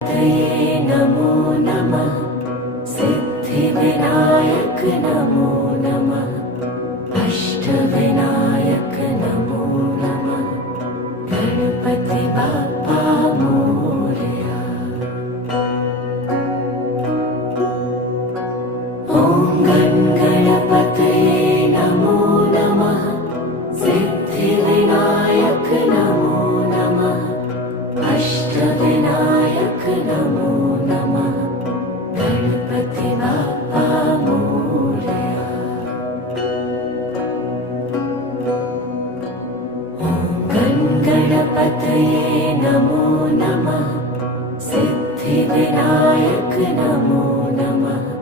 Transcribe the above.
तये नमो नमः। सिद्धिविनायक नमो नमः। अष्टविनायक नमो नमः। गणपति बाप्पा मोरया। ॐ गणपतये नमो नमः। सिद्धिविनायक नमो नमः। अष्टविनायक नमो नमः। गणपति बाप्पा मोरया। ॐ गणपतये नमो नमः। सिद्धिविनायक नमो नमः।